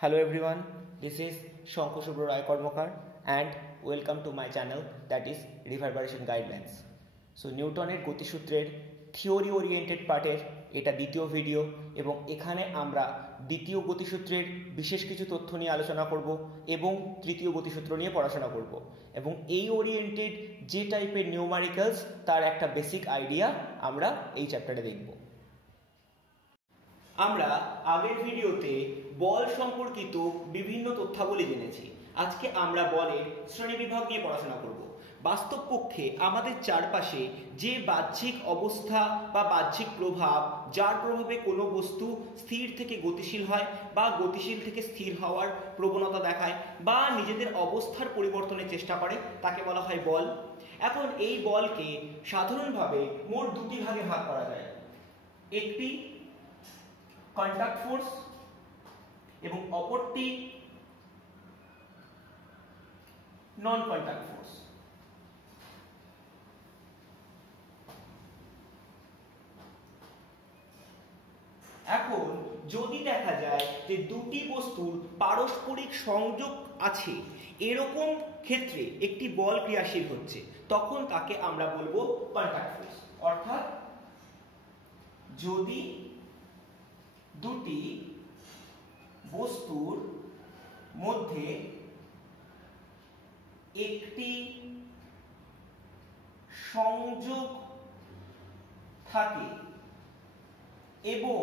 Hello everyone, this is Shankar Subro Rai Kormakar and welcome to my channel that is Reverberation Guidelines. So নিউটনের গতিসূত্রের theory oriented পার্টের এটা দ্বিতীয় video এবং এখানে আমরা দ্বিতীয় গতিসূত্রের বিশেষ কিছু তথ্য নিয়ে আলোচনা করব এবং তৃতীয় গতিসূত্র নিয়ে পড়াশোনা করব এবং এই ওরিয়েন্টেড যে টাইপের নিউমারিক্যালস তার একটা বেসিক আইডিয়া আমরা এই চ্যাপ্টারে দেখব। আমরা আগের ভিডিওতে বল সম্পর্কিত বিভিন্ন তথ্যাবলী জেনেছি। আজকে আমরা বলের শ্রেণীবিভাগ নিয়ে পড়াশোনা করব। বাস্তব পক্ষে আমাদের চারপাশে যে বাহ্যিক অবস্থা বা বাহ্যিক প্রভাব, যার প্রভাবে কোনো বস্তু স্থির থেকে গতিশীল হয় বা গতিশীল থেকে স্থির হওয়ার প্রবণতা দেখায় বা নিজেদের অবস্থার পরিবর্তনের চেষ্টা করে, তাকে বলা হয় বল। এখন এই বলকে সাধারণভাবে মোট দুটি ভাগে ভাগ করা যায়। একটি কন্টাক্ট ফোর্স এবং অপরটি নন কন্টাক্ট ফোর্স। এখন যদি দেখা যায় যে দুটি বস্তুর পারস্পরিক সংযোগ আছে, এরকম ক্ষেত্রে একটি বল ক্রিয়াশীল হচ্ছে, তখন তাকে আমরা বলবো কন্টাক্ট ফোর্স। অর্থাৎ যদি দুটি বস্তুর মধ্যে একটি সংযোগ থাকে এবং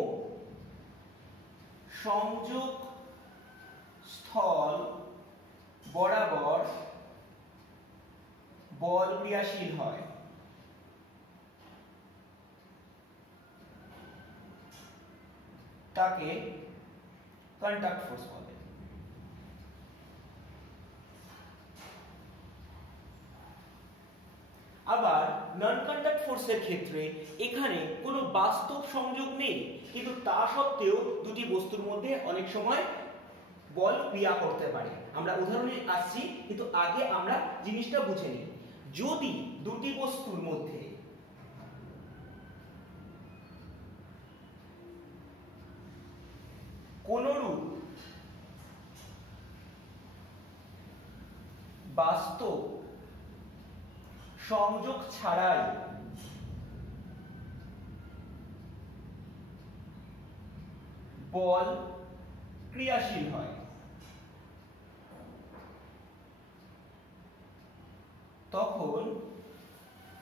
সংযোগ স্থল বরাবর বল ক্রিয়াশীল হয়, তাকে কন্টাক্ট ফোর্স বলে। আবার নন কন্টাক্ট ফোর্সের ক্ষেত্রে এখানে কোনো বাস্তব সংযোগ নেই, কিন্তু তা সত্ত্বেও দুটি বস্তুর মধ্যে অনেক সময় বল ক্রিয়া করতে পারে। আমরা উদাহরণে আসছি, কিন্তু আগে আমরা জিনিসটা বুঝে নিই। যদি দুটি বস্তুর মধ্যে কোনরূপ বাস্তব সংযোগ ছাড়াই বল ক্রিয়াশীল হয়, তখন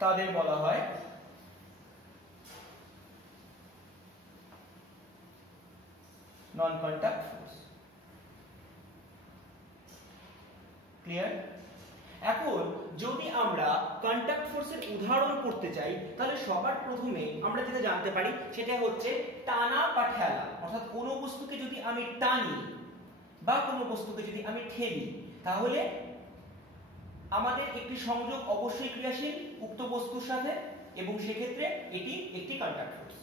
তাদের বলা হয় নন কন্টাক্ট ফোর্স। ক্লিয়ার? এখন যদি আমরা কন্টাক্ট ফোর্সের উদাহরণ করতে চাই, তাহলে সবার প্রথমে আমরা যেটা জানতে পারি সেটা হচ্ছে টানা বা ঠেলা। অর্থাৎ কোনো বস্তুকে যদি আমি টানি বা কোনো বস্তুকে যদি আমি ঠেলি, তাহলে আমাদের একটি সংযোগ অবশ্যই ক্রিয়াশীল উক্ত বস্তুর সাথে এবং সেক্ষেত্রে এটি একটি কন্টাক্ট ফোর্স।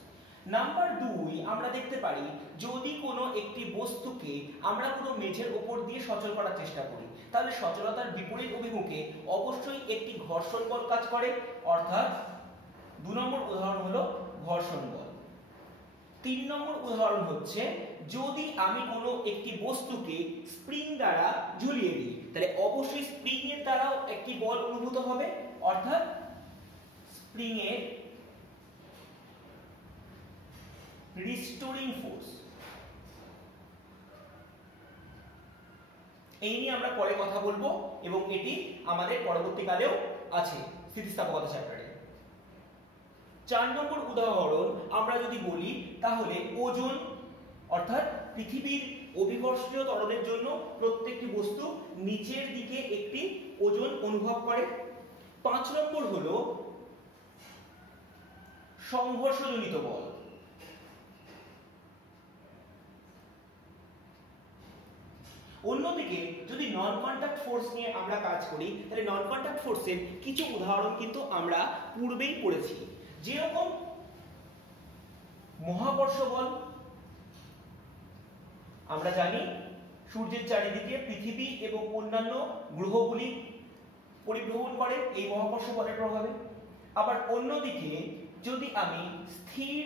নাম্বার 2, আমরা দেখতে পারি যদি কোনো একটি বস্তুকে আমরা কোনো মেঝের উপর দিয়ে সচল করার চেষ্টা করি, তাহলে সচলতার বিপরীত অভিমুখে অবশ্যই একটি ঘর্ষণ বল কাজ করে। অর্থাৎ 2 নম্বর উদাহরণ হলো ঘর্ষণ বল। 3 নম্বর উদাহরণ হচ্ছে যদি আমি কোনো একটি বস্তুকে স্প্রিং দ্বারা ঝুলিয়ে দিই, তাহলে অবশ্যই স্প্রিং এর দ্বারাও একটি বল অনুভূত হবে। অর্থাৎ স্প্রিং এর রিস্টোরিং ফোর্স। এই নিয়ে আমরা পরে কথা বলবো এবং এটি আমাদের পরবর্তীকালেও আছে স্থিতিস্থাপকতা চ্যাপ্টারে। 4 নম্বর উদাহরণ আমরা যদি বলি, তাহলে ওজন। অর্থাৎ পৃথিবীর অভিকর্ষীয় ত্বরণের জন্য প্রত্যেকটি বস্তু নিচের দিকে একটি ওজন অনুভব করে। 5 নম্বর হলো সংঘর্ষজনিত বল। অন্যদিকে যদি নন কন্টাক্ট ফোর্স নিয়ে আমরা কাজ করি, তাহলে নন কন্টাক্ট ফোর্সের কিছু উদাহরণ কিন্তু আমরা পূর্বেই পড়েছি। যেরকম মহাকর্ষ বল। আমরা জানি সূর্যের চারিদিকে পৃথিবী এবং অন্যান্য গ্রহগুলি পরিভ্রমণ করে এই মহাকর্ষ বলের প্রভাবে। আবার অন্যদিকে যদি আমি স্থির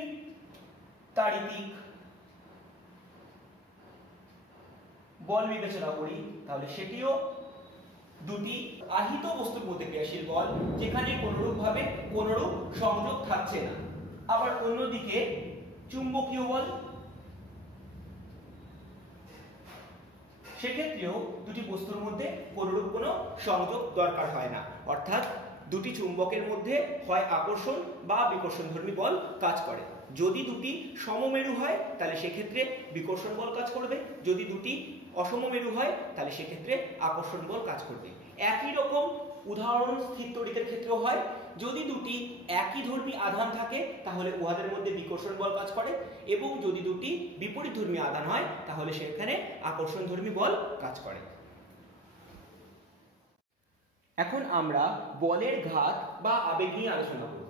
তাড়িতিক বল বিবেচনা করি তাহলে সেটিও দুটি আহিত বস্তুর মধ্যে ক্রিয়াশীল বল, যেখানে কোনরূপ সংযোগ থাকছে না। আবার অন্যদিকে চুম্বকীয় বল, সেক্ষেত্রেও দুটি বস্তুর মধ্যে কোনরূপ কোনো সংযোগ দরকার হয় না, অর্থাৎ দুটি চুম্বকের মধ্যে হয় আকর্ষণ বা বিকর্ষণধর্মী বল কাজ করে। যদি দুটি সমমেরু হয় তাহলে সেক্ষেত্রে বিকর্ষণ বল কাজ করবে, যদি দুটি অসমমেরু হয় তাহলে সেক্ষেত্রে আকর্ষণ বল কাজ করবে। একই রকম উদাহরণ স্থির তড়িতের ক্ষেত্রেও হয়। যদি দুটি একই ধর্মী আধান থাকে তাহলে উহাদের মধ্যে বিকর্ষণ বল কাজ করে, এবং যদি দুটি বিপরীত ধর্মী আধান হয় তাহলে সেখানে আকর্ষণ ধর্মী বল কাজ করে। এখন আমরা বলের ঘাত বা আবেগ নিয়ে আলোচনা করব।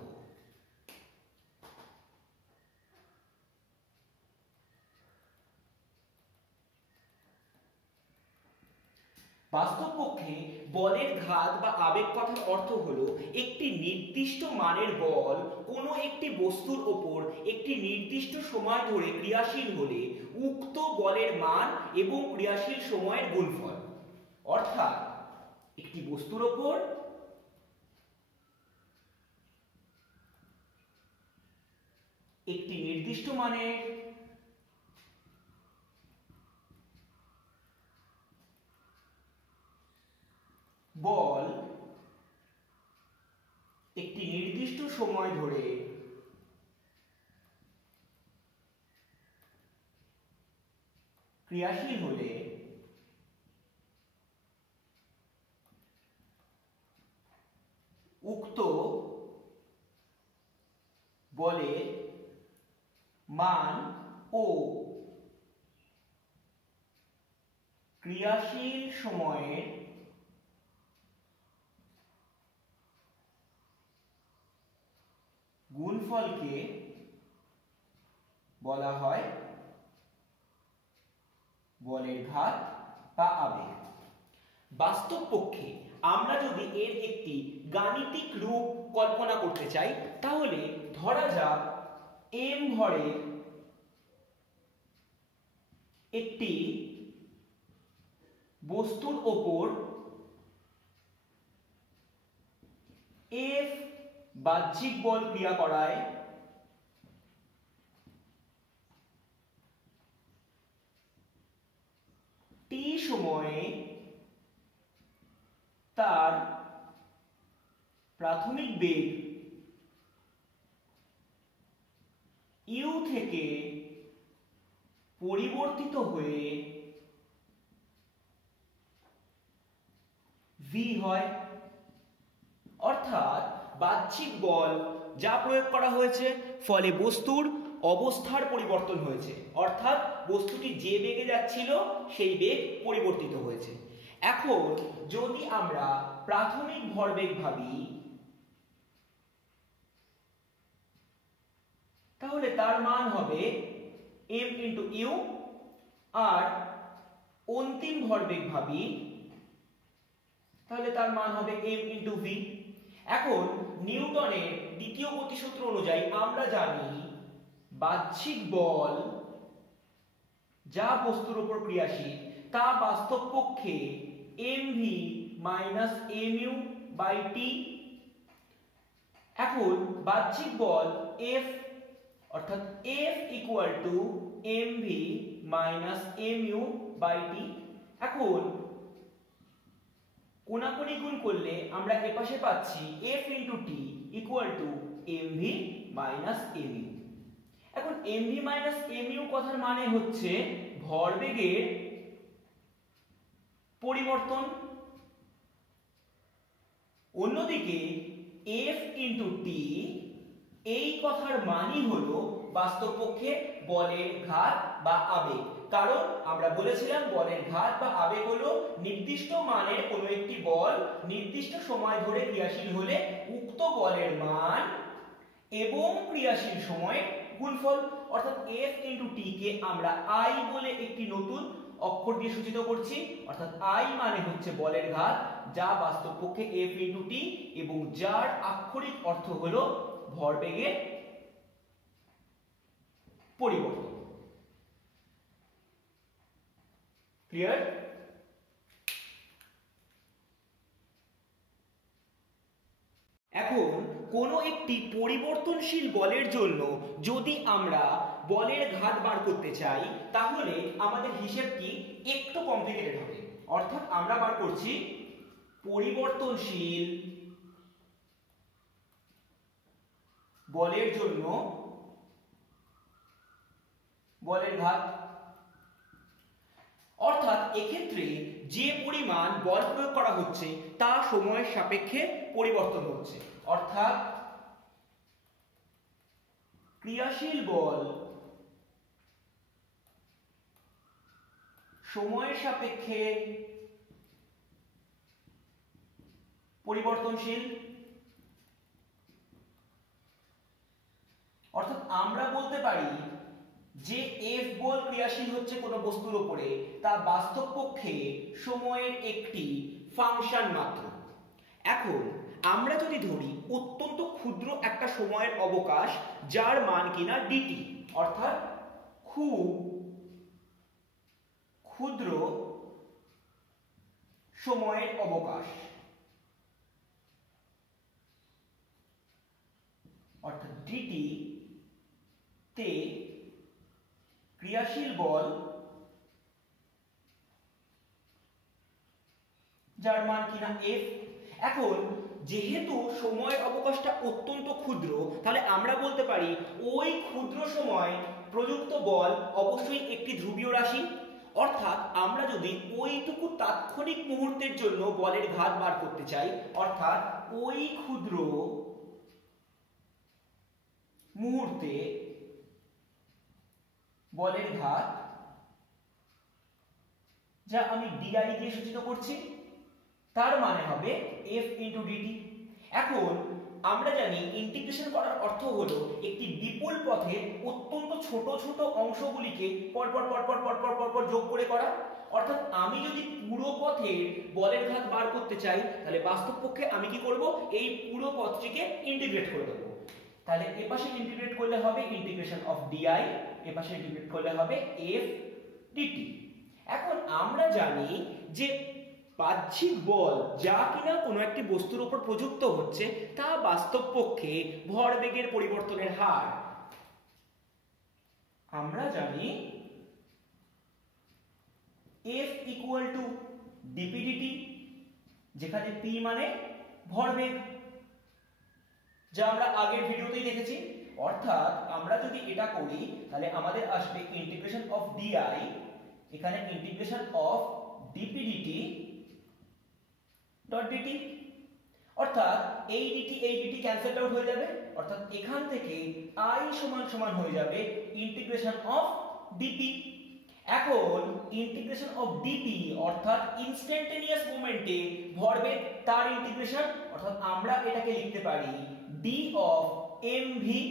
বাস্তবপক্ষে বলের ঘাত বা আবেগ কথার অর্থ হলো একটি নির্দিষ্ট মানের বল কোনো একটি বস্তুর ওপর একটি নির্দিষ্ট সময় ধরে ক্রিয়াশীল হলে উক্ত বলের মান এবং ক্রিয়াশীল সময়ের গুণফল। অর্থাৎ একটি বস্তুর ওপর একটি নির্দিষ্ট মানের বল একটি নির্দিষ্ট সময় ধরে ক্রিয়াশীল হলে উক্ত বলের মান ও ক্রিয়াশীল সময়ের গুণফলকে বলা হয় বলের ঘাত বা আবেগ। বাস্তবপক্ষে আমরা যদি এর একটি গাণিতিক রূপ কল্পনা করতে চাই তাহলে ধরা যাক m ভরের একটি বস্তুর ওপর F বাহ্যিক বল ক্রিয়া করায় t সময়ে তার প্রাথমিক বেগ u থেকে পরিবর্তিত হয়ে v হয়। অর্থাৎ বাহ্যিক বল যা প্রয়োগ করা হয়েছে ফলে বস্তুর অবস্থার পরিবর্তন হয়েছে, অর্থাৎ বস্তুটি যে বেগে যাচ্ছিল সেই বেগ পরিবর্তিত হয়েছে। এখন যদি আমরা প্রাথমিক ভরবেগ ভাবি তাহলে তার মান হবে m * u, আর অন্তিম ভরবেগ ভাবি তাহলে তার মান হবে m * v। এখন নিউটনের দ্বিতীয় গতিসূত্র অনুযায়ী আমরা জানি বাহ্যিক বল যা বস্তুর উপর ক্রিয়াশীল তা বাস্তবপক্ষে mv - mu/t। এখন বাহ্যিক বল F অর্থাৎ F = mv - mu/t। এখন কোণাকুণি গুণ করলে আমরা এপাশে পাচ্ছি F * t = mv - mu। এখন mv - mu কথার মানে হচ্ছে ভরবেগের পরিবর্তন। অন্যদিকে F * t এই কথার মানই হলো বাস্তবপক্ষে বলের ঘাত বা আবেগ, কারণ আমরা বলেছিলাম বলের ঘাত বা আবেগ হলো নির্দিষ্ট মানের কোনো একটি বল নির্দিষ্ট সময় ধরে ক্রিয়াশীল হলে উক্ত বলের মান এবং ক্রিয়াশীল সময়ের গুণফল। অর্থাৎ F * t কে আমরা I বলে একটি নতুন অক্ষর দিয়ে সূচিত করছি, অর্থাৎ I মানে হচ্ছে বলের ঘাত যা বাস্তবপক্ষে F * t এবং যার আক্ষরিক অর্থ হলো ভরবেগের পরিবর্তন। ক্লিয়ার? এখন কোনো একটি পরিবর্তনশীল বলের জন্য যদি আমরা বলের ঘাত বার করতে চাই তাহলে আমাদের হিসেবটি একটু কমপ্লিকেটেড হবে। অর্থাৎ আমরা বার করছি পরিবর্তনশীল বলের জন্য বলের ঘাত, অর্থাৎ এক্ষেত্রে যে পরিমাণ বল প্রয়োগ করা হচ্ছে তা সময়ের সাপেক্ষে পরিবর্তন হচ্ছে। অর্থাৎ ক্রিয়াশীল বল সময়ের সাপেক্ষে পরিবর্তনশীল। অর্থাৎ আমরা বলতে পারি যে এফ বল ক্রিয়াশীল হচ্ছে কোনো বস্তুর উপরে, তা বাস্তব পক্ষে সময়ের একটি ফাংশন মাত্র। এখন আমরা যদি ধরি অত্যন্ত ক্ষুদ্র একটা সময়ের অবকাশ যার মান কিনা ডিটি, অর্থাৎ খুব ক্ষুদ্র সময়ের অবকাশ, অর্থাৎ ডিটি তে ক্রিয়াশীল বল যার মান কিনা এফ। এখন যেহেতু সময়ের অবকাশটা অত্যন্ত ক্ষুদ্র, তাহলে আমরা বলতে পারি ওই ক্ষুদ্র সময় প্রযুক্ত বল অবশ্যই একটি ধ্রুবীয় রাশি। অর্থাৎ আমরা যদি ওইটুকু তাৎক্ষণিক মুহূর্তের জন্য বলের ঘাত বার করতে চাই, অর্থাৎ ওই ক্ষুদ্র মুহূর্তে বলের ঘাত, যা আমি ডিআই দিয়ে সূচিত করছি, তার মানে হবে এফ ইন্টু ডিটি। এখন আমরা জানি ইন্টিগ্রেশন করার অর্থ হলো একটি বিপুল পথে অত্যন্ত ছোট ছোট অংশগুলিকে পরপর পরপর পরপর পরপর যোগ করে করা। অর্থাৎ আমি যদি পুরো পথের বলের ঘাত বার করতে চাই তাহলে বাস্তব পক্ষে আমি কি করব, এই পুরো পথটিকে ইন্টিগ্রেট করে দেবো। তাহলে এপাশে ইন্টিগ্রেট করলে হবে ইন্টিগ্রেশন অফ ডিআই, এপাশে ইন্টিগ্রেট করলে হবে এফ ডিটি। এখন আমরা জানি যে বাহ্যিক বল যা কিনা কোনো একটি বস্তুর উপর প্রযুক্ত হচ্ছে তা বাস্তব পক্ষে ভরবেগের পরিবর্তনের হার। আমরা জানি F equal to dp dt, যেখানে P মানে ভরবেগ, যা আমরা আগের ভিডিওতেই দেখেছি। অর্থাৎ আমরা যদি এটা করি তাহলে আমাদের আসবে ইন্টিগ্রেশন অফ ডিআই, এখানে integration of dp dt dot dt. অর্থাৎ এই ডিটি ক্যান্সেল আউট হয়ে যাবে, অর্থাৎ এখান থেকে I সমান সমান হয়ে যাবে ইন্টিগ্রেশন অফ ডিপি। এখন ইন্টিগ্রেশন অফ ডিপি অর্থাৎ ইনস্ট্যান্টেনিয়াস মোমেন্টে ভরবেগ তার ইন্টিগ্রেশন, অর্থাৎ আমরা এটাকে লিখতে পারি ডি অফ এমভি,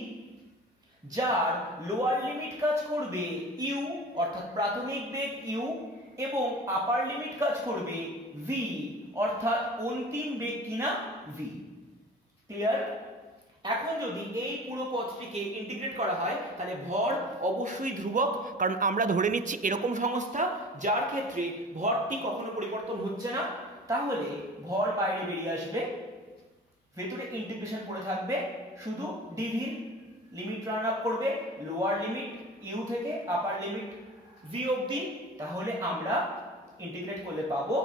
যার লোয়ার লিমিট কাজ করবে ইউ অর্থাৎ প্রাথমিক বেগ ইউ এবং আপার লিমিট কাজ করবে ভি অর্থাৎ অন্তিম বেগ কিনা ভি। ক্লিয়ার? এখন যদি এই পুরো পথটিকে ইন্টিগ্রেট করা হয় তাহলে ভর অবশ্যই ধ্রুবক, কারণ আমরা ধরে নিচ্ছি এরকম সংস্থা যার ক্ষেত্রে ভরটি কখনো পরিবর্তন হচ্ছে না। তাহলে ভর বাইরে বেরিয়ে আসবে, ভেতরে ইন্টিগ্রেশন করে থাকবে শুধু ডিভির লিমিট রান আপ করবে লোয়ার লিমিট ইউ থেকে আপার লিমিট ভি অবধি। তাহলে আমরা ইন্টিগ্রেট করলে পাবো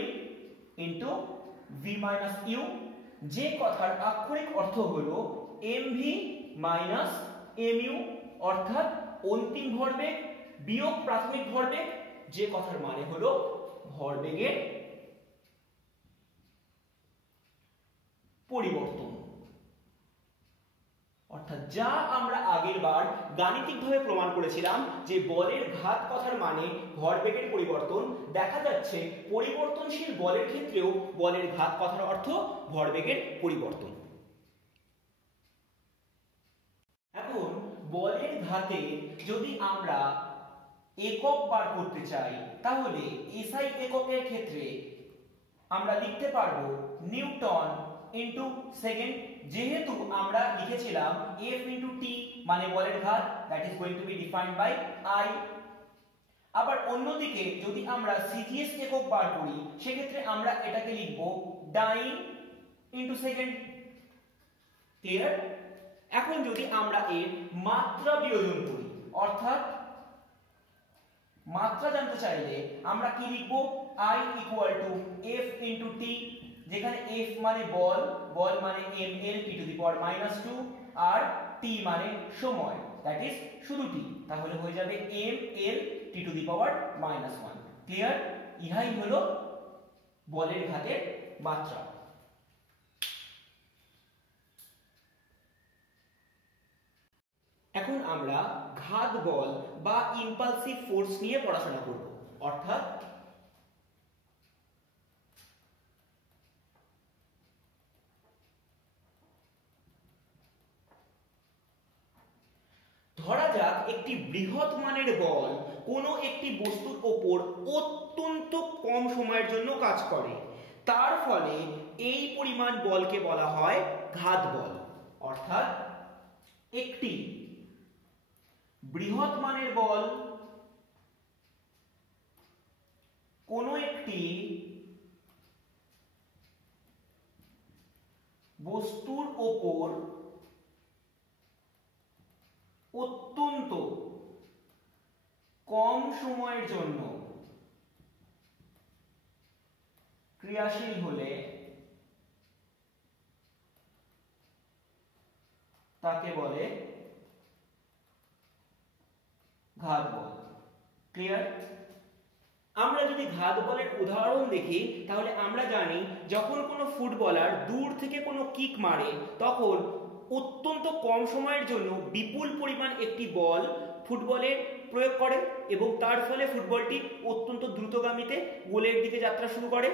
m into v minus u, যে কথার আক্ষরিক অর্থ হলো mv মাইনাস mu, অর্থাৎ অন্তিম ভরবেগ বিয়োগ প্রাথমিক ভরবেগ, যে কথার মানে হলো ভরবেগের পরিবর্তন। অর্থাৎ যা আমরা আগের বার গাণিতিকভাবে প্রমাণ করেছিলাম যে বলের ঘাত কথার মানে ভরবেগের পরিবর্তন, দেখা যাচ্ছে পরিবর্তনশীল বলের ক্ষেত্রেও বলের ঘাত কথার অর্থ ভরবেগের পরিবর্তন। এখন বলের ঘাতে যদি আমরা একক বার করতে চাই তাহলে এসআই এককের ক্ষেত্রে আমরা লিখতে পারবো নিউটন ইনটু সেকেন্ড, যেহেতু আমরা লিখেছিলাম F ইনটু T মানে বলের ঘাত, that is going to be defined by I। আবার অন্যদিকে যদি আমরা সিজিএস একক বার করি সেক্ষেত্রে আমরা এটাকে লিখব ডাইন ইনটু সেকেন্ড। ক্লিয়ার? এখন যদি আমরা এর মাত্রা বিয়োজন করি, অর্থাৎ মাত্রা জানতে চাইলে আমরা কি লিখব? I equal to F into t, যেখানে F মানে বল, বল মানে ml t to the power -2 আর t মানে সময়, দ্যাট ইজ শুধু t, তাহলে হয়ে যাবে ml t to the power -1। Clear? ইহাই হলো বলের ঘাতের মাত্রা। এখন আমরা ঘাত বল বা ইম্পালসিভ ফোর্স নিয়ে পড়াশোনা করব, অর্থাৎ ধরা যাক একটি বৃহৎ মানের বল কোনো একটি বস্তুর ওপর অত্যন্ত কম সময়ের জন্য কাজ করে, তার ফলে এই পরিমাণ বলকে বলা হয় ঘাত বল। অর্থাৎ একটি বৃহৎ মানের বল কোনো একটি বস্তুর ওপর অত্যন্ত কম সময়ের জন্য ক্রিয়াশীল হলে তাকে বলে ঘাত বল। ক্লিয়ার? আমরা যদি ঘাত বলের উদাহরণ দেখি তাহলে আমরা জানি যখন কোনো ফুটবলার দূর থেকে কোনো কিক মারে তখন অত্যন্ত কম সময়ের জন্য বিপুল পরিমাণ একটি বল ফুটবলে প্রয়োগ করে এবং তার ফলে ফুটবলটি অত্যন্ত দ্রুতগামীতে গোলের দিকে যাত্রা শুরু করে।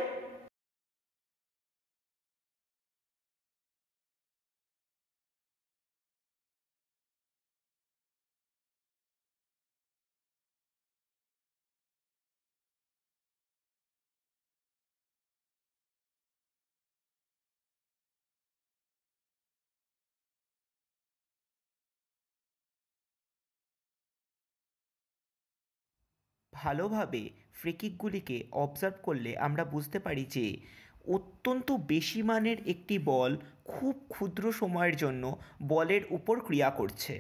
ভালোভাবে ফ্রিকিকগুলিকে অবজার্ভ করলে আমরা বুঝতে পারি যে অত্যন্ত বেশি মানের একটি বল খুব ক্ষুদ্র সময়ের জন্য বলের উপর ক্রিয়া করছে।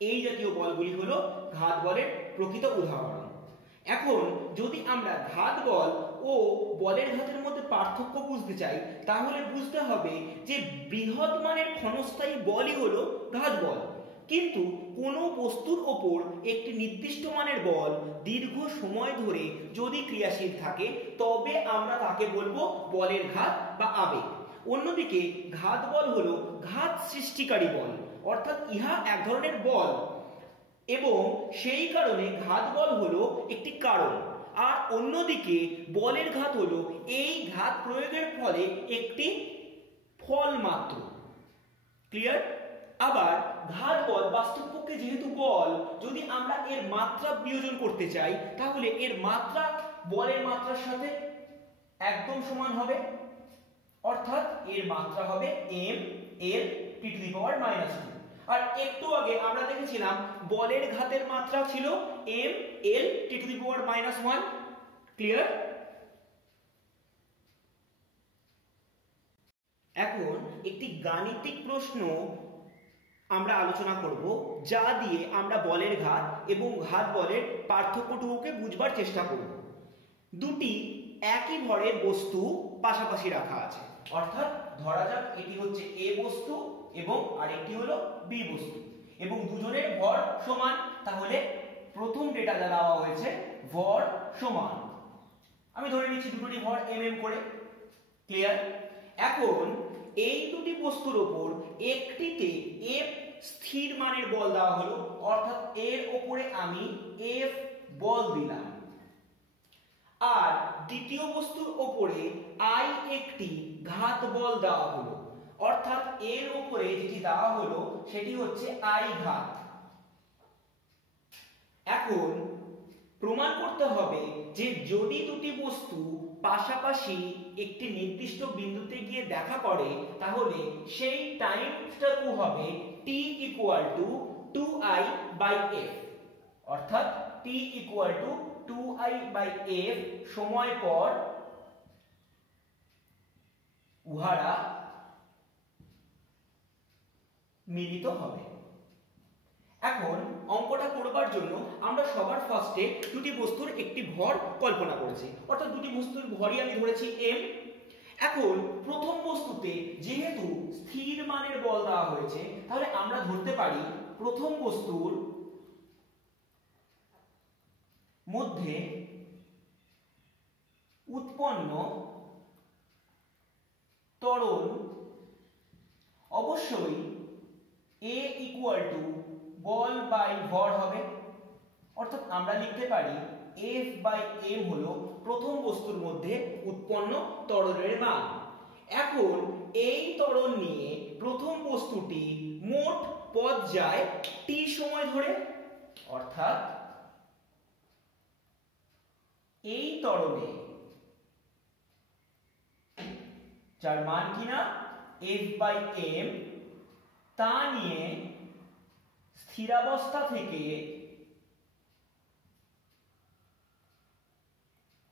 এই জাতীয় বলগুলি হলো ঘাত বলের প্রকৃত উদাহরণ। এখন যদি আমরা ঘাত বল ও বলের ঘাতের মধ্যে পার্থক্য বুঝতে চাই তাহলে বুঝতে হবে যে বৃহৎ মানের ক্ষণস্থায়ী বলই হলো ঘাত বল, কিন্তু কোনো বস্তুর ওপর একটি নির্দিষ্ট মানের বল দীর্ঘ সময় ধরে যদি ক্রিয়াশীল থাকে তবে আমরা তাকে বলবো বলের ঘাত বা আবেগ। অন্যদিকে ঘাত বল হলো ঘাত সৃষ্টিকারী বল, অর্থাৎ ইহা এক ধরনের বল এবং সেই কারণে ঘাত বল হলো একটি কারণ, আর অন্যদিকে বলের ঘাত হলো এই ঘাত প্রয়োগের ফলে একটি ফল মাত্র। ক্লিয়ার? আবার ঘাত বল বাস্তবপক্ষে যেহেতু বল, যদি আমরা এর মাত্রা বিয়োজন করতে চাই তাহলে এর মাত্রা বলের মাত্রার সাথে একদম সমান হবে, অর্থাৎ এর মাত্রা হবে ml t to the power -2। আর একটু আগে আমরা দেখেছিলাম বলের ঘাতের মাত্রা ছিল ml t to the power -1। Clear? এখন একটি গাণিতিক প্রশ্ন আমরা আলোচনা করব যা দিয়ে আমরা বলের ঘাত এবং ঘাত বলের পার্থক্যটুকুকে বুঝবার চেষ্টা করব। দুটি একই ভরের বস্তু পাশাপাশি রাখা আছে, অর্থাৎ ধরা যাক এটি হচ্ছে A বস্তু এবং আরেকটি হলো B বস্তু এবং দুজনের ভর সমান, তাহলে প্রথম ডেটা যা দেওয়া হয়েছে ভর সমান, আমি ধরে নিচ্ছি দুটোরই ভর mm করে। ক্লিয়ার? এখন এই দুটি বস্তুর উপর একটিতে F স্থির মানের বল দেওয়া হলো, অর্থাৎ এর উপরে আমি F বল দিলাম, আর দ্বিতীয় বস্তুর উপরে I একটি ঘাত বল দেওয়া হলো, অর্থাৎ এর উপরে যেটি দেওয়া হলো সেটি হচ্ছে I ঘাত। এখন প্রমাণ করতে হবে যে যদি দুটি বস্তু পাশাপাশি একটি নির্দিষ্ট বিন্দুতে গিয়ে দেখা করে তাহলে সেই টাইমটুকু হবে t = 2i/f, অর্থাৎ টি ইকুয়াল টু 2I/f সময় পর উহারা মিলিত হবে। এখন অঙ্কটা করবার জন্য আমরা সবার ফার্স্টে দুটি বস্তুর একটি ভর কল্পনা করেছি, অর্থাৎ দুটি বস্তুর ভরই আমি ধরেছি m। এখন প্রথম বস্তুতে যেহেতু স্থির মানের বল দেওয়া হয়েছে, তাহলে আমরা ধরতে পারি প্রথম বস্তুর মধ্যে উৎপন্ন ত্বরণ অবশ্যই a ইকুয়াল টু বল বাই ভর হবে, অর্থাৎ আমরা লিখতে পারি F/m হলো প্রথম বস্তুর মধ্যে উৎপন্ন ত্বরণের মান। এখন এই ত্বরণ নিয়ে প্রথম বস্তুটি মোট পথ যায় t সময় ধরে, অর্থাৎ এই ত্বরণে যার মান কিনা F/m তা নিয়ে স্থিরাবস্থা থেকে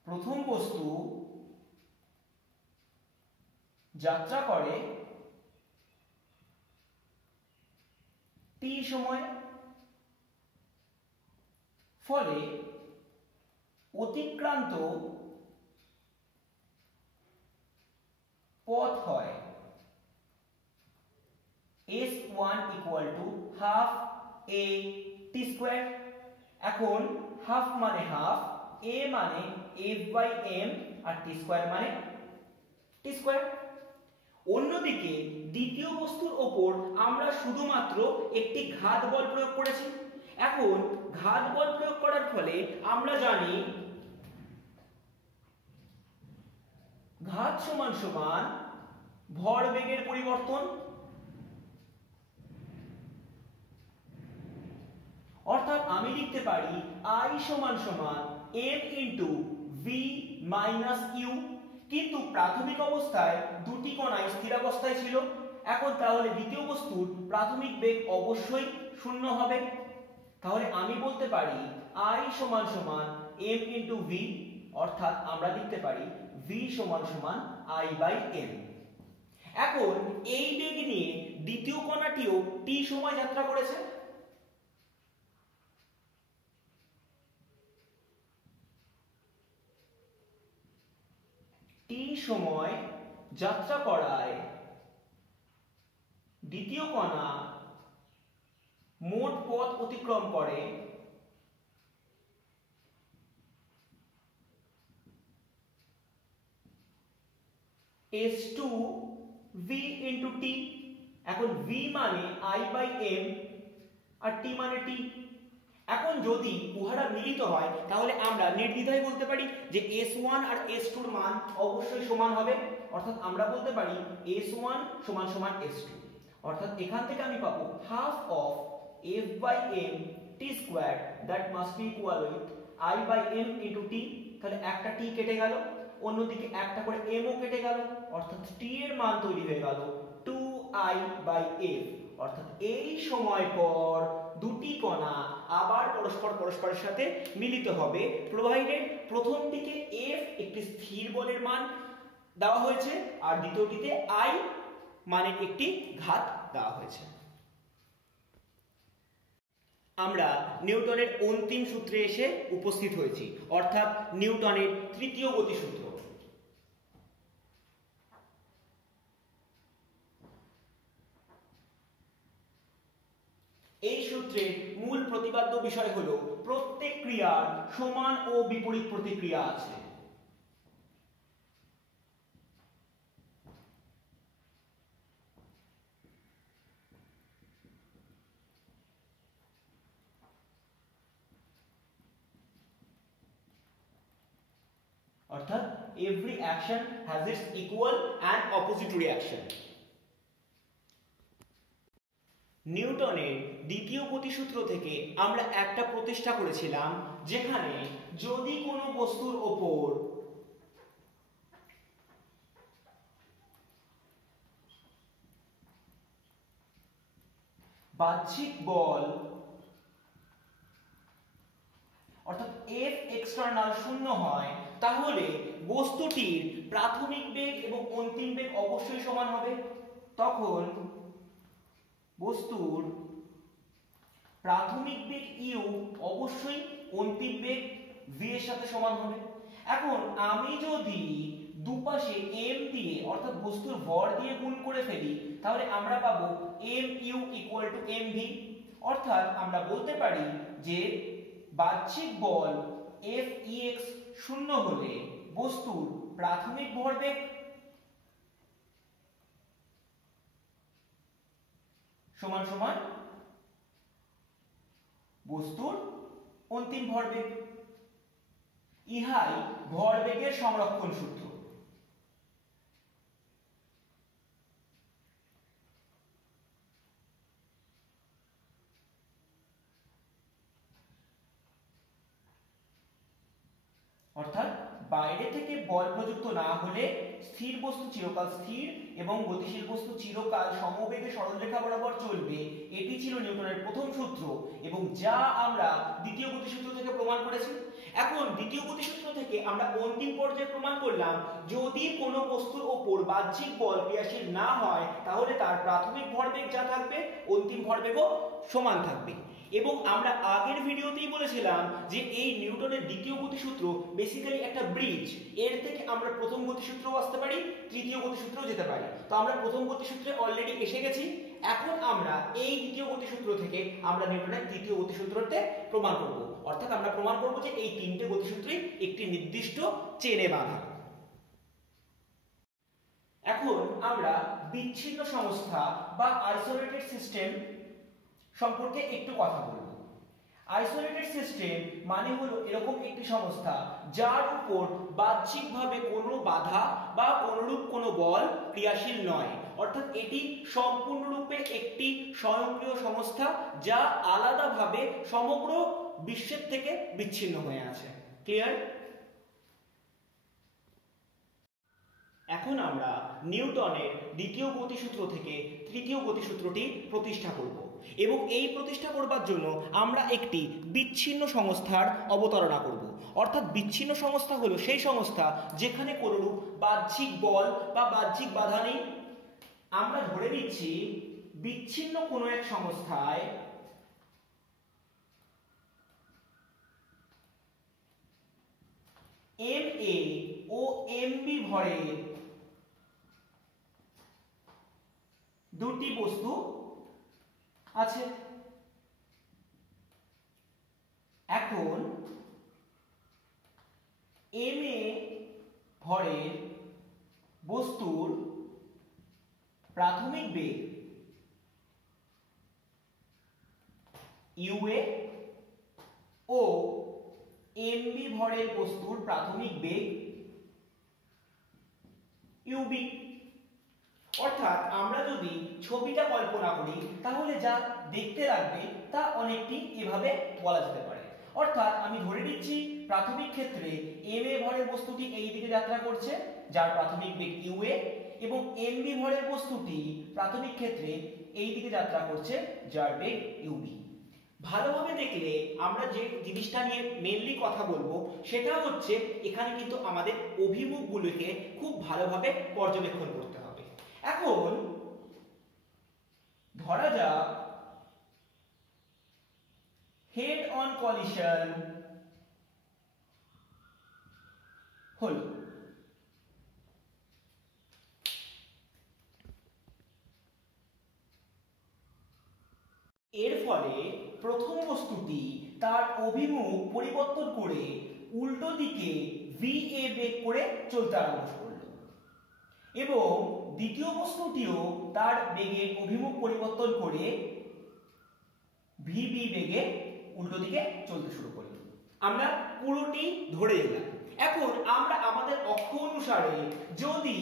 প্রথম বস্তু যাত্রা করে t সময়, ফলে অতিক্রান্ত পথ হয় S1 equal to half a t square। এখন হাফ মানে হাফ, a মানে F/m আর t স্কয়ার মানে t স্কয়ার। অন্যদিকে দ্বিতীয় বস্তুর ওপর আমরা শুধুমাত্র একটি ঘাত বল প্রয়োগ করেছি। এখন ঘাত বল প্রয়োগ করার ফলে আমরা জানি ঘাত সমান সমান ভরবেগের পরিবর্তন, অর্থাৎ আমি লিখতে পারি I সমান সমান m into v minus u. কিন্তু প্রাথমিক অবস্থায় দুটি কণাই স্থিরাবস্থায় ছিল, এখন তাহলে দ্বিতীয় বস্তুর প্রাথমিক বেগ অবশ্যই শূন্য হবে। তাহলে আমি বলতে পারি I সমান সমান m ইন্টু v, অর্থাৎ আমরা লিখতে পারি v সমান সমান I/m। এখন এই বেগ নিয়ে দ্বিতীয় কণাটিও t সময় যাত্রা করেছে, t সময় যাত্রা করায় দ্বিতীয় কণা মোট পথ অতিক্রম করে S2v into t। এখন v মানে I/m আর t মানে t। এখন যদি উহারা মিলিত হয় তাহলে আমরা নির্দ্বিধায় বলতে পারি যে S1 আর S2 এর মান অবশ্যই সমান হবে, অর্থাৎ আমরা বলতে পারি S1 সমান সমান S2, অর্থাৎ এখান থেকে আমি পাবো half of F/m t square that must be equal with I/m into t। তাহলে একটা t কেটে গেল, অন্যদিকে একটা করে m ও কেটে গেল, অর্থাৎ t এর মান তৈরি হয়ে গেল 2I/f। অর্থাৎ এই সময় পর দুটি কণা আবার পরস্পরের সাথে মিলিত হবে, প্রোভাইডেড প্রথম দিকে f একটি স্থির বলের মান দেওয়া হয়েছে আর দ্বিতীয়টিতে I মানে একটি ঘাত দেওয়া হয়েছে। আমরা নিউটনের অন্তিম সূত্রে এসে উপস্থিত হয়েছি, অর্থাৎ নিউটনের তৃতীয় গতিসূত্র। এই সূত্রের মূল প্রতিপাদ্য বিষয় হলো প্রত্যেক ক্রিয়ার সমান ও বিপরীত প্রতিক্রিয়া আছে। অর্থাৎ every action has its equal and opposite reaction। নিউটনের দ্বিতীয় গতিসূত্র থেকে আমরা একটা প্রতিষ্ঠা করেছিলাম, যেখানে যদি কোনো বস্তুর ওপর বাহ্যিক বল এক্সটার্নাল শূন্য হয় তাহলে বস্তুটির প্রাথমিক বেগ এবং অন্তিম বেগ অবশ্যই সমান হবে। তখন বস্তুর প্রাথমিক বেগ ইউ অবশ্যই অন্তিম বেগ ভি এর সাথে সমান হবে। এখন আমি যদি দুপাশে m দিয়ে অর্থাৎ বস্তুর ভর দিয়ে গুণ করে ফেলি তাহলে আমরা পাবো mu ইকুয়াল টু mv। অর্থাৎ আমরা বলতে পারি যে বাহ্যিক বল Fex শূন্য হলে বস্তুর প্রাথমিক ভরবেগ সমান সমান বস্তুর অন্তিম ভরবেগ। ইহাই ভরবেগের সংরক্ষণ সূত্র। অর্থাৎ বাইরে থেকে বল প্রযুক্ত না হলে স্থির বস্তু চিরকাল স্থির এবং গতিশীল বস্তু চিরকাল সমবেগে সরলরেখা বরাবর চলবে। এটি ছিল নিউটনের প্রথম সূত্র এবং যা আমরা দ্বিতীয় গতিসূত্র থেকে প্রমাণ করেছি। এখন দ্বিতীয় গতিসূত্র থেকে আমরা অন্তিম পর্যায়ে প্রমাণ করলাম যদি কোনো বস্তুর ওপর বাহ্যিক বল ক্রিয়াশীল না হয় তাহলে তার প্রাথমিক ভরবেগ যা থাকবে অন্তিম ভরবেগও সমান থাকবে। এবং আমরা আগের ভিডিওতেই বলেছিলাম যে এই নিউটনের দ্বিতীয় গতিসূত্র বেসিক্যালি একটা ব্রিজ। এর থেকে আমরা প্রথম গতিসূত্রও আসতে পারি, তৃতীয় গতিসূত্রও যেতে পারি। তো আমরা প্রথম গতিসূত্রে অলরেডি এসে গেছি। এখন আমরা এই দ্বিতীয় গতিসূত্র থেকে আমরা নিউটনের তৃতীয় গতিসূত্রতে প্রমাণ করব। অর্থাৎ আমরা প্রমাণ করব যে এই তিনটে গতিসূত্রই একটি নির্দিষ্ট চেনে বাঁধা। এখন আমরা বিচ্ছিন্ন সংস্থা বা আইসোলেটেড সিস্টেম সম্পর্কে একটু কথা বলবো। আইসোলেটেড সিস্টেম মানে হলো এরকম একটি সংস্থা যার উপর বাহ্যিকভাবে কোনো বাধা বা কোনরূপ কোনো বল ক্রিয়াশীল নয়। অর্থাৎ এটি সম্পূর্ণরূপে একটি স্বয়ংক্রিয় সংস্থা যা আলাদাভাবে সমগ্র বিশ্বের থেকে বিচ্ছিন্ন হয়ে আছে। ক্লিয়ার? এখন আমরা নিউটনের দ্বিতীয় গতিসূত্র থেকে তৃতীয় গতিসূত্রটি প্রতিষ্ঠা করব এবং এই প্রতিষ্ঠা করবার জন্য আমরা একটি বিচ্ছিন্ন সংস্থার অবতারণা করব। অর্থাৎ বিচ্ছিন্ন সংস্থা হলো সেই সংস্থা যেখানে কোনরূপ বাহ্যিক বল বা বাহ্যিক বাধা নেই। আমরা ধরে নিচ্ছি বিচ্ছিন্ন কোনো এক সংস্থায় MA ও MB ভরের দুটি বস্তু আছে। এখন MA ভরের বস্তুর প্রাথমিক বেগ UA ও MB ভরের বস্তুর প্রাথমিক বেগ UB। অর্থাৎ আমরা যদি ছবিটা কল্পনা করি তাহলে যা দেখতে লাগবে তা অনেকটি এভাবে বলা যেতে পারে। অর্থাৎ আমি ধরে নিচ্ছি প্রাথমিক ক্ষেত্রে MA ভরের বস্তুটি এই দিকে যাত্রা করছে যার প্রাথমিক বেগ UA এবং MB ভরের বস্তুটি প্রাথমিক ক্ষেত্রে এই দিকে যাত্রা করছে যার বেগ UB। ভালোভাবে দেখলে আমরা যে জিনিসটা নিয়ে মেইনলি কথা বলবো সেটা হচ্ছে এখানে কিন্তু আমাদের অভিমুখগুলোকে খুব ভালোভাবে পর্যবেক্ষণ করতে হবে। এখন ধরা যাক হেড অন কলিশন হলো। এর ফলে প্রথম বস্তুটি তার অভিমুখ পরিবর্তন করে উল্টো দিকে VA বেগ করে চলতে আরম্ভ করলো এবং দ্বিতীয় বস্তুটিও তার বেগের অভিমুখ পরিবর্তন করে VB বেগে উল্টো দিকে চলতে শুরু করলো। আমরা পুরোটি ধরে এলাম। এখন আমরা আমাদের অক্ষ অনুসারে যদি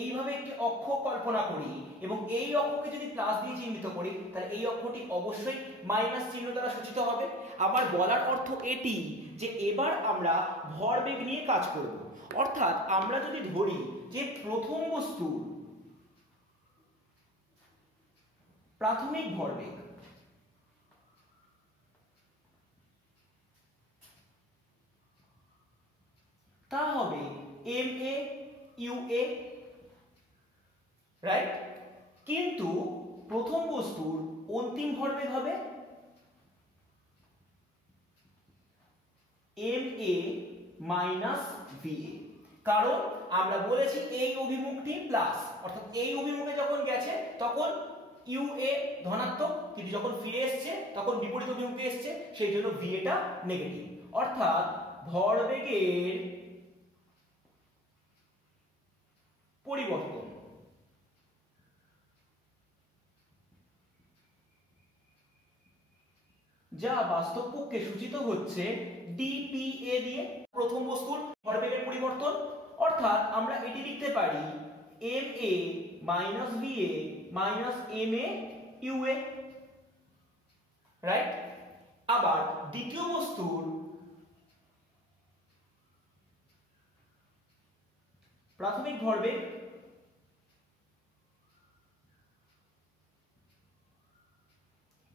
এইভাবে একটি অক্ষ কল্পনা করি এবং এই অক্ষকে যদি প্লাস দিয়ে চিহ্নিত করি তাহলে এই অক্ষটি অবশ্যই মাইনাস চিহ্ন দ্বারা সূচিত হবে। আবার বলার অর্থ এটি যে এবার আমরা ভরবেগ নিয়ে কাজ করব। অর্থাৎ আমরা যদি ধরি যে প্রথম বস্তু প্রাথমিক ভরবেগ m a u a, right? কিন্তু প্রথম বস্তুর অন্তিম ভরবেগ হবে m a minus v a, কারণ আমরা বলেছি এই অভিমুখটি প্লাস, অর্থাৎ এই অভিমুখে যখন গেছে তখন ইউ এ ধনাত্মক, কিন্তু যখন ফিরে এসছে তখন বিপরীত অভিমুখে এসছে, সেই জন্য ভি এটা নেগেটিভ। অর্থাৎ ভরবেগের পরিবর্তন যা বাস্তব পক্ষে সূচিত হচ্ছে ডিপিএ দিয়ে, প্রথম বস্তুর ভরবেগের পরিবর্তন। অর্থাৎ আমরা এটি লিখতে পারি m a minus v a minus m a u a, right? আবার দ্বিতীয় বস্তুর প্রাথমিক ভরবেগ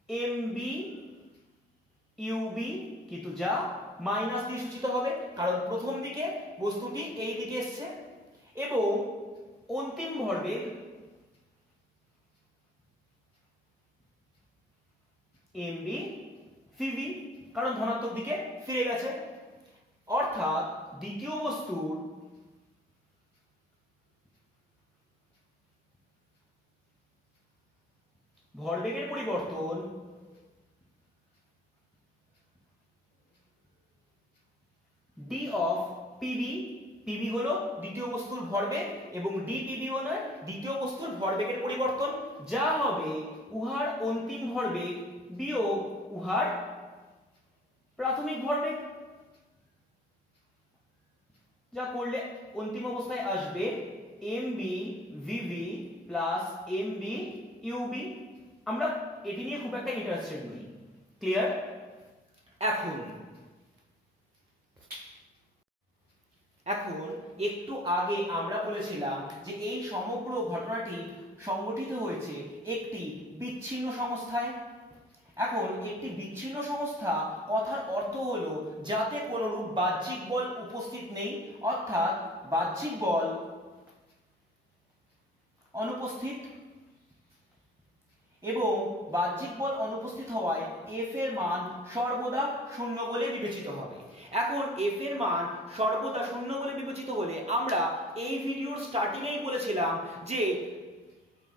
এম বি ইউবি, কিন্তু যা মাইনাস দিয়ে সূচিত হবে, কারণ প্রথম দিকে বস্তুটি এই দিকে এসছে, এবং অন্তিম ভরবেগ এমবি ফিবি, কারণ ধনাত্মক দিকে ফিরে গেছে। অর্থাৎ দ্বিতীয় বস্তুর ভরবেগের পরিবর্তন ডি অফ পিবি, পিবি হলো দ্বিতীয় বস্তুর ভরবেগ এবং ডিপিবি হলো দ্বিতীয় বস্তুর ভরবেগের পরিবর্তন, যা হবে উহার অন্তিম ভরবেগ বিয়োগ উহার প্রাথমিক ভরবেগ, যা করলে অন্তিম অবস্থায় আসবে mb vv plus mb ub. আমরা এটি নিয়ে খুব একটা ইন্টারেস্টেড নই, ক্লিয়ার? এখন একটু আগে আমরা বলেছিলাম যে এই সমগ্র ঘটনাটি সংঘটিত হয়েছে একটি বিচ্ছিন্ন সংস্থায়। এখন একটি বিচ্ছিন্ন সংস্থা কথার অর্থ হলো যাতে কোনো রূপ বাহ্যিক বল উপস্থিত নেই, অর্থাৎ বাহ্যিক বল অনুপস্থিত, এবং বাহ্যিক বল অনুপস্থিত হওয়ায় এফ এর মান সর্বদা শূন্য বলে বিবেচিত হবে। এখন এফ এর মান সর্বদা শূন্য বলে বিবেচিত হলে আমরা এই ভিডিওর স্টার্টিং এই বলেছিলাম যে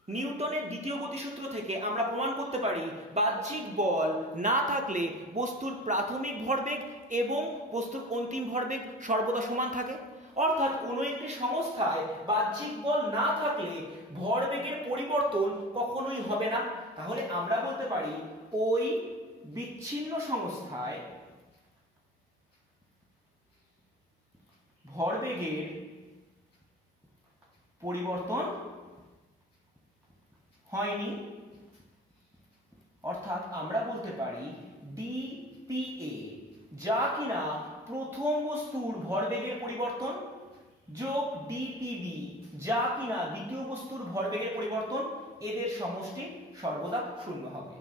নিউটনের দ্বিতীয় গতিসূত্র থেকে আমরা প্রমাণ করতে পারি বাহ্যিক বল না থাকলে বস্তুর প্রাথমিক ভরবেগ এবং বস্তুর অন্তিম ভরবেগ সর্বদা সমান থাকে। অর্থাৎ কোনো একটি সংস্থায় বাহ্যিক বল না থাকলে ভরবেগের পরিবর্তন কখনোই হবে না। তাহলে আমরা বলতে পারি ওই বিচ্ছিন্ন সংস্থায় ভরবেগের পরিবর্তন হয়নি। অর্থাৎ আমরা বলতে পারি ডিপিএ, যা কিনা প্রথম বস্তুর ভরবেগের পরিবর্তন, যোগ ডিপিবি, যা কিনা দ্বিতীয় বস্তুর ভরবেগের পরিবর্তন, এদের সমষ্টি সর্বদা শূন্য হবে।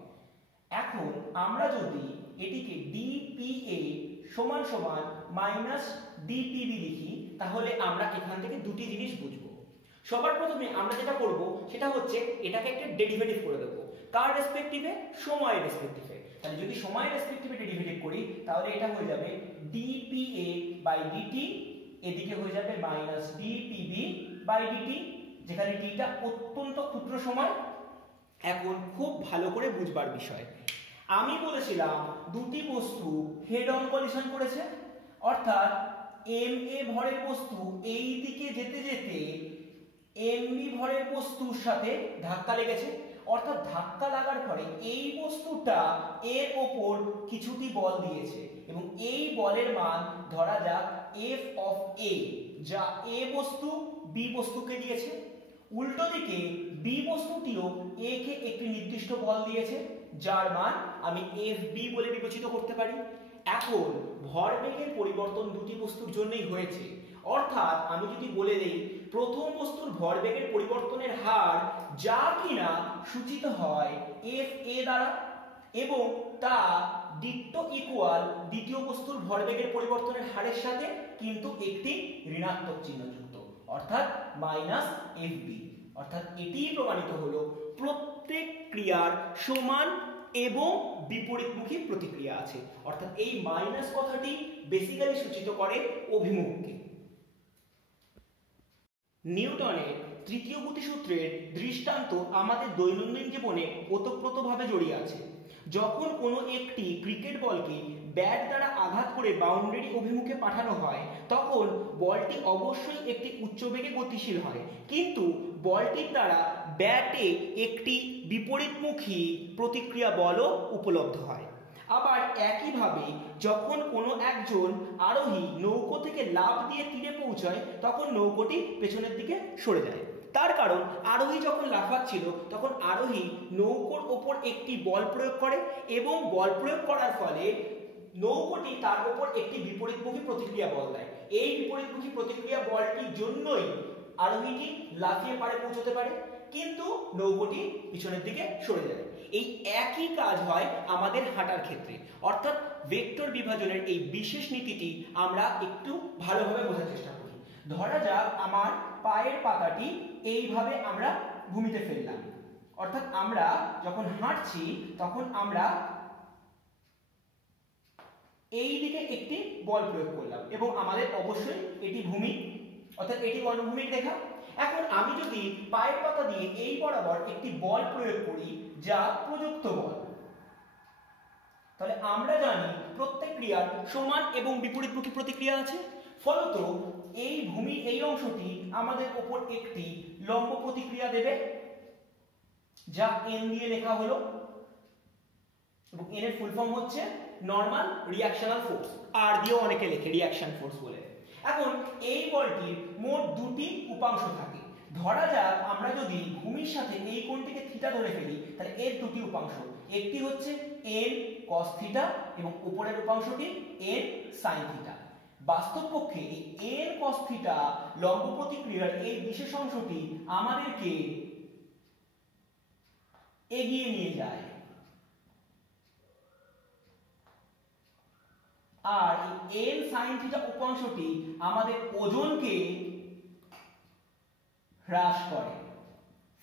এখন আমরা যদি এটিকে ডিপিএ সমান সমান মাইনাস ডিপিবি লিখি, তাহলে আমরা এখান থেকে দুটি জিনিস বুঝবো। সবার প্রথমে আমরা যেটা করব সেটা হচ্ছে এটাকে একটা ডেরিভেটিভ করে দেবো। কার রেসপেক্টিভে? সময়ের রেসপেক্টিভে। তাহলে যদি সময়ের রেসপেক্টিভে ডেরিভেটিভ করি তাহলে এটা হয়ে যাবে ডিপিএ বাই ডিটি, এদিকে হয়ে যাবে মাইনাস ডিপিবি বাই ডিটি, যেখানে টিটা অত্যন্ত ক্ষুদ্র সময়। এখন খুব ভালো করে বুঝবার বিষয়, আমি বলেছিলাম দুটি বস্তু হেড অন কলিশন করেছে, অর্থাৎ এম এ ভরের বস্তু এই দিকে যেতে যেতে এমবি ভরের বস্তুর সাথে ধাক্কা লেগেছে। অর্থাৎ ধাক্কা লাগার পরে এই বস্তুটা এর ওপর কিছুটি বল দিয়েছে এবং এই বলের মান ধরা যাক এফ অফ এ, যা এ বস্তু বি বস্তুকে দিয়েছে। উল্টো দিকে বি বস্তুটিও এ কে একটি নির্দিষ্ট বল দিয়েছে, যার মান আমি এফ বি বলে বিবেচিত করতে পারি। এখন ভরবেগের পরিবর্তন দুটি বস্তুর জন্যই হয়েছে। অর্থাৎ আমি যদি বলে দেই প্রথম বস্তুর ভরবেগের পরিবর্তনের হার যা কিনা সূচিত হয় এফ এ দ্বারা, এবং তা ডিট্টো ইকুয়াল দ্বিতীয় বস্তুর ভরবেগের পরিবর্তনের হারের সাথে কিন্তু একটি ঋণাত্মক চিহ্ন যুক্ত, অর্থাৎ মাইনাস এফবি। অর্থাৎ এটিই প্রমাণিত হলো প্রত্যেক ক্রিয়ার সমান এবং বিপরীতমুখী প্রতিক্রিয়া আছে। অর্থাৎ এই মাইনাস কথাটি বেসিক্যালি সূচিত করে অভিমুখকে। নিউটনের তৃতীয় গতিসূত্রের দৃষ্টান্ত আমাদের দৈনন্দিন জীবনে ওতপ্রোতভাবে জড়িয়ে আছে। যখন কোনো একটি ক্রিকেট বলকে ব্যাট দ্বারা আঘাত করে বাউন্ডারি অভিমুখে পাঠানো হয়, তখন বলটি অবশ্যই একটি উচ্চ বেগে গতিশীল হয়, কিন্তু বলটির দ্বারা ব্যাটে একটি বিপরীতমুখী প্রতিক্রিয়া বলও উপলব্ধ হয়। আবার একইভাবে যখন কোনো একজন আরোহী নৌকো থেকে লাফ দিয়ে তীরে পৌঁছায়, তখন নৌকোটি পেছনের দিকে সরে যায়। তার কারণ আরোহী যখন লাফাচ্ছিল তখন আরোহী নৌকোর ওপর একটি বল প্রয়োগ করে এবং বল প্রয়োগ করার ফলে নৌকোটি তার উপর একটি বিপরীতমুখী প্রতিক্রিয়া বল দেয়। এই বিপরীতমুখী প্রতিক্রিয়া বলটির জন্যই আরোহীটি লাফিয়ে পারে পৌঁছতে পারে, কিন্তু নৌকোটি পিছনের দিকে সরে যায়। এই একই কাজ হয় আমাদের হাঁটার ক্ষেত্রে। অর্থাৎ ভেক্টর বিভাজনের এই বিশেষ নীতিটি আমরা একটু ভালোভাবে বোঝার চেষ্টা করি। ধরা যাক আমার পায়ের পাতাটি এইভাবে আমরা ভূমিতে ফেললাম, অর্থাৎ আমরা যখন হাঁটছি তখন আমরা এই দিকে একটি বল প্রয়োগ করলাম এবং আমাদের অবশ্যই এটি ভূমি, অর্থাৎ এটি অনুভূমিক রেখা। এখন আমি যদি পায়ের পাতা দিয়ে এই বরাবর একটি বল প্রয়োগ করি যা প্রযুক্ত বল, তাহলে আমরা জানি প্রত্যেক ক্রিয়ার সমান এবং বিপরীতমুখী প্রতিক্রিয়া আছে। ফলত এই ভূমির এই অংশটি আমাদের উপর একটি লম্ব প্রতিক্রিয়া দেবে, যা এন দিয়ে লেখা হলো, এবং এর ফুল ফর্ম হচ্ছে নরমাল রিঅ্যাকশনাল ফোর্স, আর দিয়েও অনেকে লেখে রিঅ্যাকশন ফোর্স বলে। এখন এই বলটির মোট দুটি উপাংশ থাকে। ধরা যাক আমরা যদি ভূমির সাথে এই কোণটিকে থিটা ধরে ফেলি, তাহলে এর দুটি উপাংশ, একটি হচ্ছে এন কস থিটা এবং উপরের উপাংশটি এন সাইন থিটা। বাস্তবপক্ষে এই এন কস থিটা লম্ব প্রতিক্রিয়ার এই বিশেষ অংশটি আমাদেরকে এগিয়ে নিয়ে যায়, আর এই এন সাইন থিটা উপাংশটি আমাদের ওজনকে হ্রাস করে।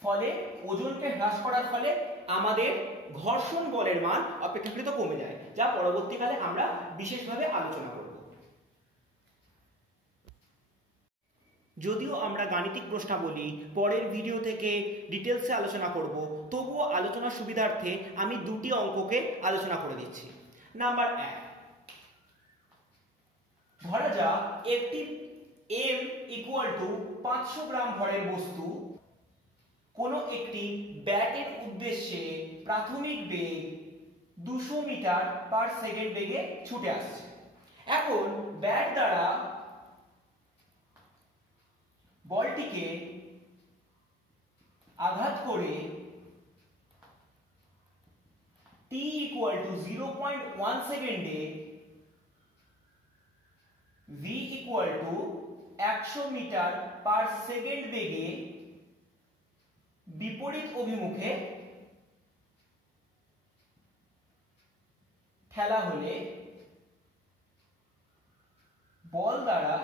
ফলে ওজনকে হ্রাস করার ফলে আমাদের ঘর্ষণ বলের মান অপেক্ষাকৃত কমে যায়, যা পরবর্তীকালে আমরা বিশেষভাবে আলোচনা করব। যদিও আমরা গাণিতিক প্রশ্নাবলী পরের ভিডিও থেকে ডিটেলসে আলোচনা করব, তবুও আলোচনার সুবিধার্থে আমি দুটি অঙ্ককে আলোচনা করে দিচ্ছি। নাম্বার 1, ধরা যাক একটি m ইকুয়াল টু 500 গ্রাম ভরের বস্তু কোনো একটি ব্যাটের উদ্দেশ্যে প্রাথমিক বেগ 200 মিটার পার সেকেন্ড বেগে ছুটে আসছে। এখন ব্যাট দ্বারা বলটিকে আঘাত করে t ইকুয়াল টু 0.1 সেকেন্ডে v equal to 100 metre per second বেগে বিপরীত অভিমুখে ঠেলা হলে বল দ্বারা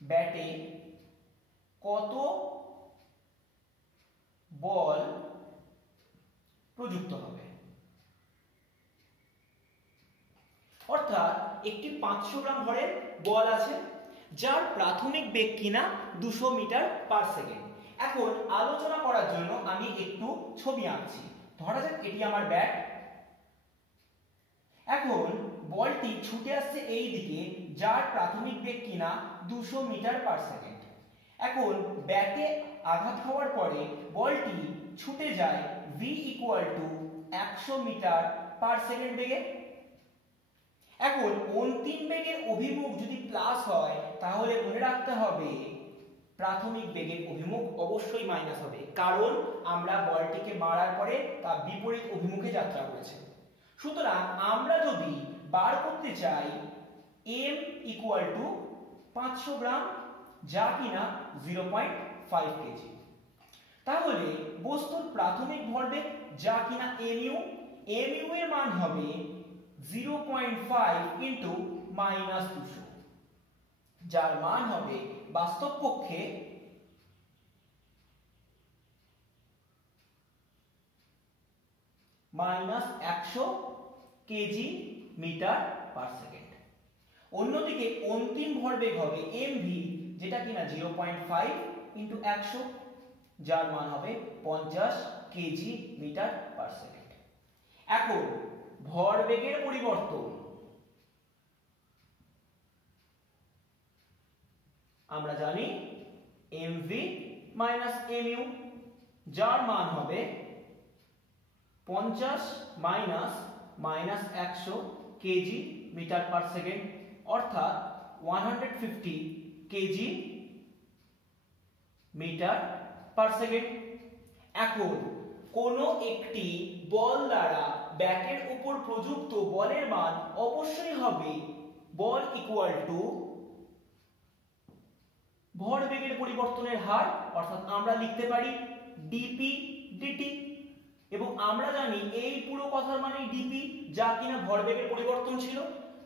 ব্যাটে কত বল প্রযুক্ত হবে? অর্থাৎ একটি 500 গ্রাম ভরের বল আছে যার প্রাথমিক বেগ কিনা 200 মিটার পার সেকেন্ড। এখন আলোচনা করার জন্য আমি একটু ছবি আঁকছি। ধরা যাক এটি আমার ব্যাট। এখন বলটি ছুটে আসছে এই দিকে, যার প্রাথমিক বেগ কিনা 200 মিটার পার সেকেন্ড। এখন ব্যাটে আঘাত হওয়ার পরে বলটি ছুটে যায় v equal to 100 metre per second বেগে। এখন অন্তিম বেগের অভিমুখ যদি প্লাস হয়, তাহলে মনে রাখতে হবে প্রাথমিক বেগের অভিমুখ অবশ্যই মাইনাস হবে, কারণ আমরা বলটিকে মারার পরে তা বিপরীত অভিমুখে যাত্রা করেছে। সুতরাং আমরা যদি বার করতে চাই m ইকুয়াল টু 500 গ্রাম, যা কিনা 0.5 কেজি, তাহলে বস্তুর প্রাথমিক ভরবেগ যা কিনা mu, mu এর মান হবে 0.5 ইন্টু -200, যার মান হবে বাস্তব পক্ষে -100 কেজি মিটার পার সেকেন্ড। অন্যদিকে অন্তিম ভরবেগ হবে mv, যেটা কিনা 0.5 ইন্টু 100, যার মান হবে 50 কেজি মিটার পার সেকেন্ড। এখন ভরবেগের পরিবর্তন আমরা জানি mv মাইনাস mu, যার মান হবে 50 minus -100 KG metre per second, অর্থাৎ 150 কেজি মিটার পার সেকেন্ড। এখন কোনো একটি বল দ্বারা ব্যাটের উপর প্রযুক্ত বলের মান অবশ্যই হবে বল ইকুয়াল টু ভরবেগের পরিবর্তনের হার, অর্থাৎ আমরা লিখতে পারি dp dt, এবং আমরা জানি এই পুরো কথার মানে dp, যা কিনা ভরবেগের পরিবর্তন ছিল।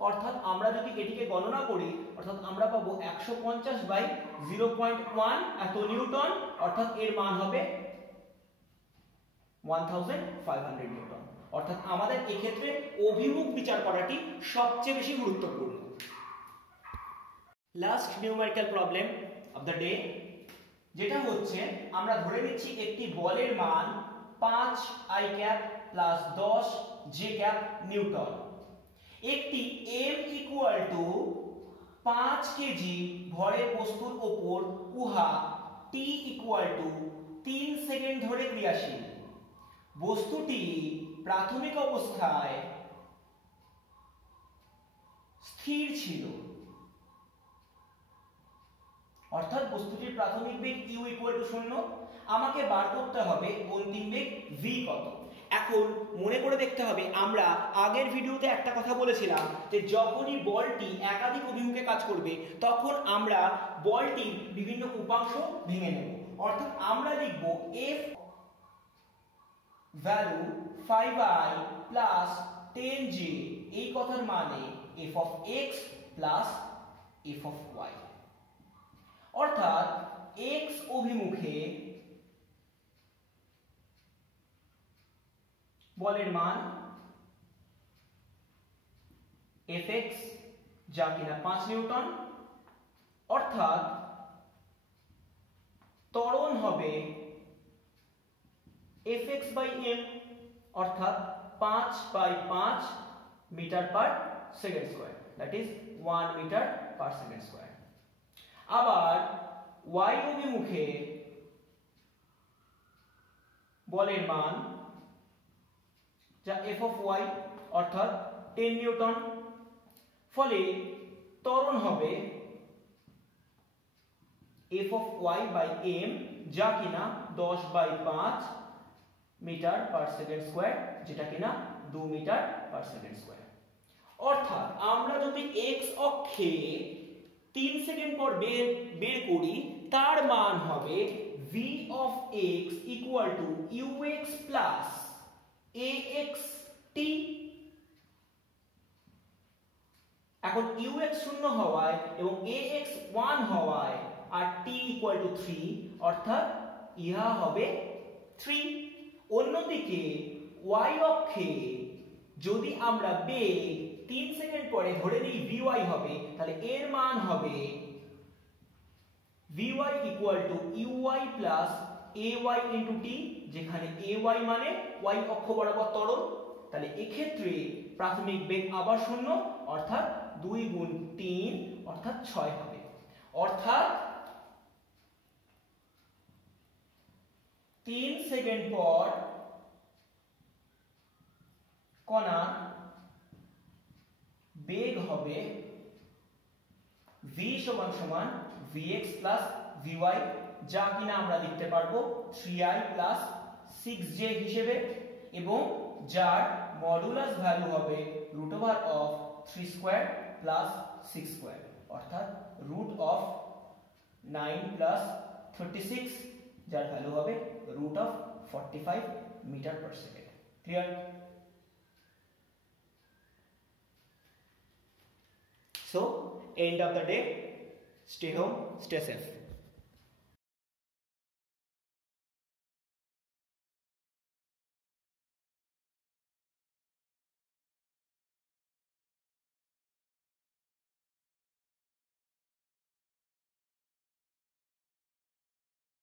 অর্থাৎ আমরা যদি এটিকে গণনা করি, অর্থাৎ আমরা পাবো 150 বাই 0.1 এত নিউটন, অর্থাৎ এর মান হবে 1500 নিউটন। অর্থাৎ আমাদের এক্ষেত্রে অভিমুখ বিচার করাটি সবচেয়ে বেশি গুরুত্বপূর্ণ। Last numerical problem of the day, যেটা হচ্ছে আমরা ধরে নিচ্ছি একটি বলের মান 5 i cap plus 10 j cap Newton. একটি m ইকুয়াল টু 5 কেজি ভরের বস্তুর ওপর উহা t ইকুয়াল টু 3 সেকেন্ড ধরে ক্রিয়াশীল। বস্তুটি প্রাথমিক অবস্থায় স্থির ছিল, অর্থাৎ বস্তুটির প্রাথমিক বেগ u ইকুয়াল টু 0। আমাকে বার করতে হবে অন্তিম বেগ v কত। এখন মনে করে দেখতে হবে, আমরা আগের ভিডিওতে একটা কথা বলেছিলাম যে যখনই বলটি একাধিক অভিমুখে কাজ করবে তখন আমরা বলটির বিভিন্ন উপাংশ ভেঙে নেব। অর্থাৎ আমরা লিখব f value 5i plus 10j, এই কথার মানে f of x plus f of y, অর্থাৎ x অভিমুখে বলের মান fx, যা কিনা 5 নিউটন, অর্থাৎ ত্বরণ হবে fx বাই m, অর্থাৎ 5 by 5 metre per second square, that is 1 metre per second square. আবার y অভিমুখে বলের মান যা f of y, অর্থাৎ 10 নিউটন, ফলে ত্বরণ হবে f of y by m, যা কিনা 10 by 5 metre per second square, যেটা কিনা 2 মিটার পার সেকেন্ড স্কয়ার। অর্থাৎ আমরা যদি x অক্ষে 3 সেকেন্ড পর বের করি, তার মান হবে v of x equal to ux plus axt। এখন ux 0 হওয়ায় এবং ax 1 হওয়ায় আর t equal to 3, অর্থাৎ ইহা হবে 3। অন্যদিকে y অক্ষে যদি আমরা বেগ 3 সেকেন্ড পরে ধরে নিই vy হবে, তাহলে এর মান হবে vy equal to uy plus ay into t, যেখানে ay মানে y অক্ষ বরাবর ত্বরণ। তাহলে এক্ষেত্রে প্রাথমিক বেগ আবার 0, অর্থাৎ 2 গুণ 3 অর্থাৎ 6 হবে। অর্থাৎ 3 সেকেন্ড পর কণা বেগ হবে v সমান সমান vx প্লাস vy, যা কিনা আমরা লিখতে পারবো 3i প্লাস 6j হিসেবে, এবং যার মডুলাস ভ্যালু হবে root over of 3 square plus 6 square, অর্থাৎ রুট অফ 9 প্লাস 36, যার ভ্যালু হবে root of 45 metre per second. Clear? So, end of the day, stay home, stay safe.